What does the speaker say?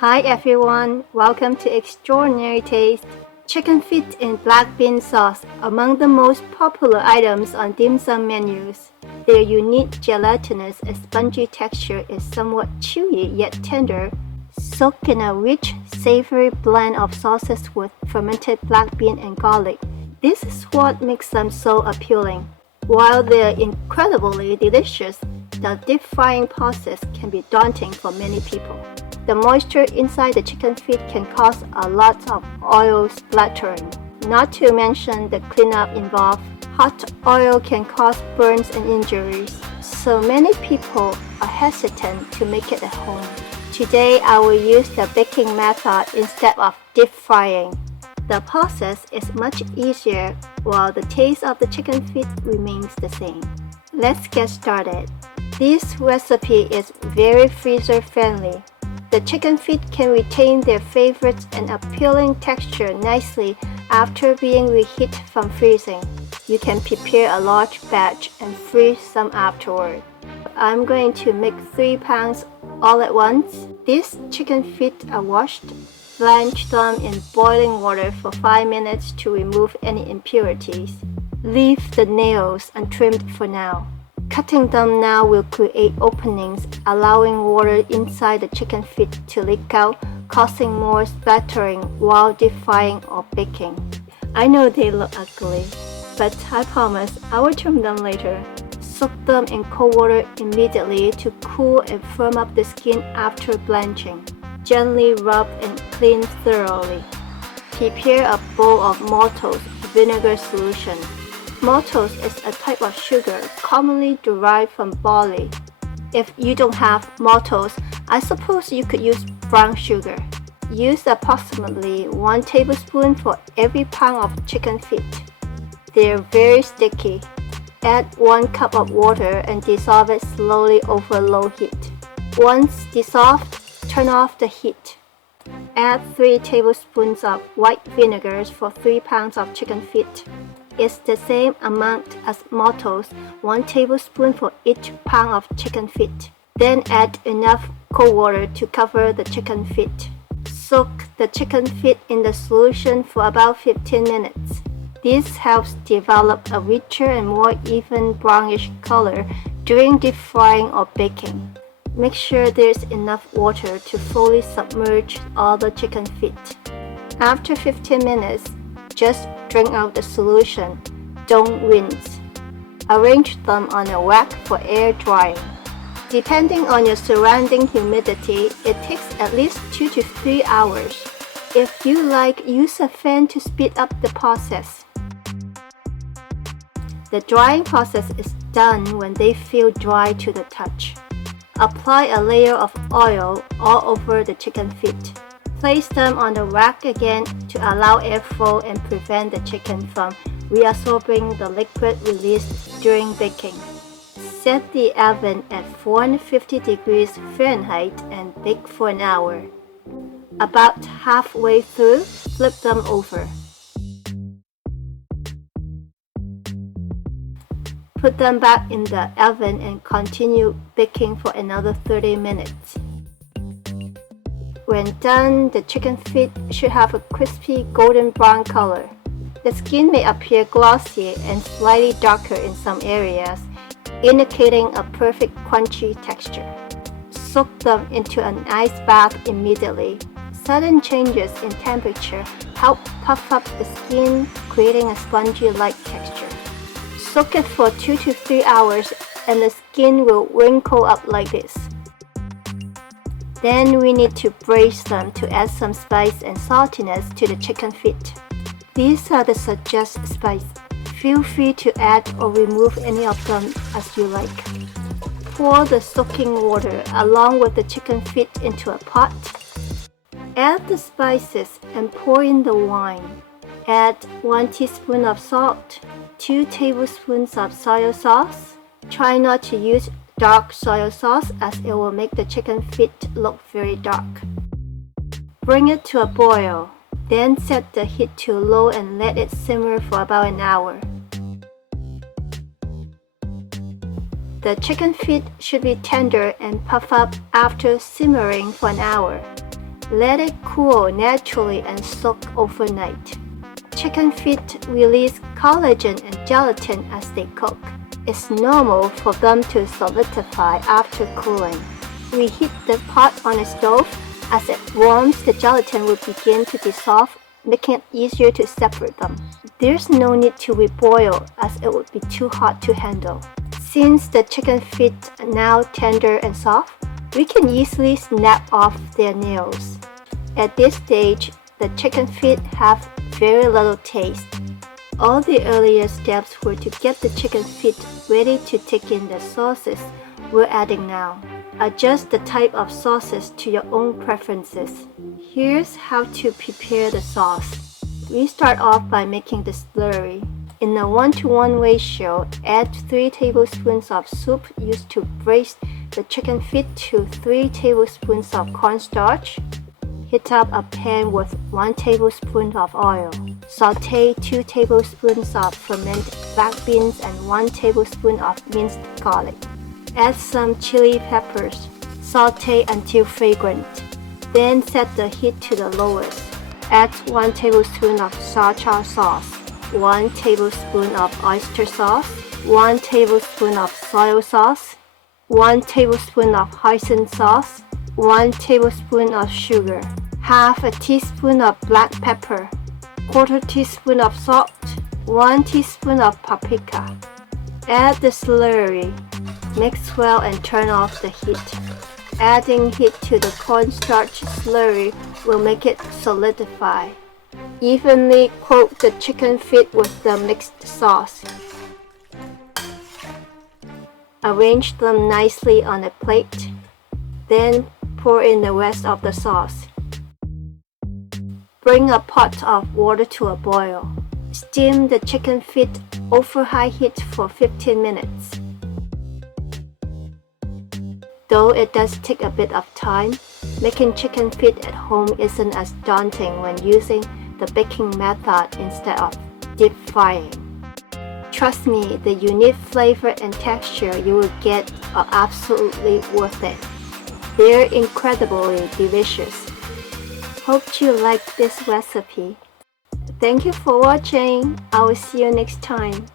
Hi everyone, welcome to Extraordinary Taste. Chicken feet in black bean sauce, among the most popular items on dim sum menus. Their unique gelatinous and spongy texture is somewhat chewy yet tender, soaked in a rich, savory blend of sauces with fermented black bean and garlic. This is what makes them so appealing. While they're incredibly delicious, the deep frying process can be daunting for many people. The moisture inside the chicken feet can cause a lot of oil splattering. Not to mention the cleanup involved. Hot oil can cause burns and injuries, so many people are hesitant to make it at home. Today I will use the baking method instead of deep frying. The process is much easier while the taste of the chicken feet remains the same. Let's get started. This recipe is very freezer friendly. The chicken feet can retain their favorite and appealing texture nicely after being reheated from freezing. You can prepare a large batch and freeze some afterward. I'm going to make 3 pounds all at once. These chicken feet are washed. Blanch them in boiling water for 5 minutes to remove any impurities. Leave the nails untrimmed for now. Cutting them now will create openings, allowing water inside the chicken feet to leak out, causing more splattering while deep frying or baking. I know they look ugly, but I promise I will trim them later. Soak them in cold water immediately to cool and firm up the skin after blanching. Gently rub and clean thoroughly. Prepare a bowl of maltose vinegar solution. Maltose is a type of sugar commonly derived from barley. If you don't have maltose, I suppose you could use brown sugar. Use approximately 1 tablespoon for every pound of chicken feet. They're very sticky. Add 1 cup of water and dissolve it slowly over low heat. Once dissolved, turn off the heat. Add 3 tablespoons of white vinegars for 3 pounds of chicken feet. It's the same amount as maltose, 1 tablespoon for each pound of chicken feet. Then add enough cold water to cover the chicken feet. Soak the chicken feet in the solution for about 15 minutes. This helps develop a richer and more even brownish color during deep frying or baking. Make sure there's enough water to fully submerge all the chicken feet. After 15 minutes, just drain out the solution. Don't rinse. Arrange them on a rack for air drying. Depending on your surrounding humidity, it takes at least 2 to 3 hours. If you like, use a fan to speed up the process. The drying process is done when they feel dry to the touch. Apply a layer of oil all over the chicken feet. Place them on the rack again to allow airflow and prevent the chicken from reabsorbing the liquid released during baking. Set the oven at 450 degrees Fahrenheit and bake for an hour. About halfway through, flip them over. Put them back in the oven and continue baking for another 30 minutes. When done, the chicken feet should have a crispy golden brown color. The skin may appear glossy and slightly darker in some areas, indicating a perfect crunchy texture. Soak them into an ice bath immediately. Sudden changes in temperature help puff up the skin, creating a spongy-like texture. Soak it for 2 to 3 hours and the skin will wrinkle up like this. Then we need to braise them to add some spice and saltiness to the chicken feet. These are the suggested spices. Feel free to add or remove any of them as you like. Pour the soaking water along with the chicken feet into a pot. Add the spices and pour in the wine. Add 1 teaspoon of salt, 2 tablespoons of soy sauce. Try not to use dark soy sauce as it will make the chicken feet look very dark. Bring it to a boil. Then set the heat to low and let it simmer for about an hour. The chicken feet should be tender and puff up after simmering for an hour. Let it cool naturally and soak overnight. Chicken feet release collagen and gelatin as they cook. It's normal for them to solidify after cooling. Reheat the pot on a stove. As it warms, the gelatin will begin to dissolve, making it easier to separate them. There's no need to reboil as it would be too hot to handle. Since the chicken feet are now tender and soft, we can easily snap off their nails. At this stage, the chicken feet have very little taste. All the earlier steps were to get the chicken feet ready to take in the sauces we're adding now. Adjust the type of sauces to your own preferences. Here's how to prepare the sauce. We start off by making the slurry. In a 1-to-1 ratio, add 3 tablespoons of soup used to braise the chicken feet to 3 tablespoons of cornstarch. Heat up a pan with 1 tablespoon of oil. Sauté 2 tablespoons of fermented black beans and 1 tablespoon of minced garlic. Add some chili peppers. Sauté until fragrant. Then set the heat to the lowest. Add 1 tablespoon of sriracha sauce, 1 tablespoon of oyster sauce, 1 tablespoon of soy sauce, 1 tablespoon of hoisin sauce, 1 tablespoon of sugar, half a teaspoon of black pepper, quarter teaspoon of salt, 1 teaspoon of paprika. Add the slurry. Mix well and turn off the heat. Adding heat to the cornstarch slurry will make it solidify. Evenly coat the chicken feet with the mixed sauce. Arrange them nicely on a plate. Then pour in the rest of the sauce. Bring a pot of water to a boil. Steam the chicken feet over high heat for 15 minutes. Though it does take a bit of time, making chicken feet at home isn't as daunting when using the baking method instead of deep frying. Trust me, the unique flavor and texture you will get are absolutely worth it. They're incredibly delicious. Hope you liked this recipe. Thank you for watching. I will see you next time.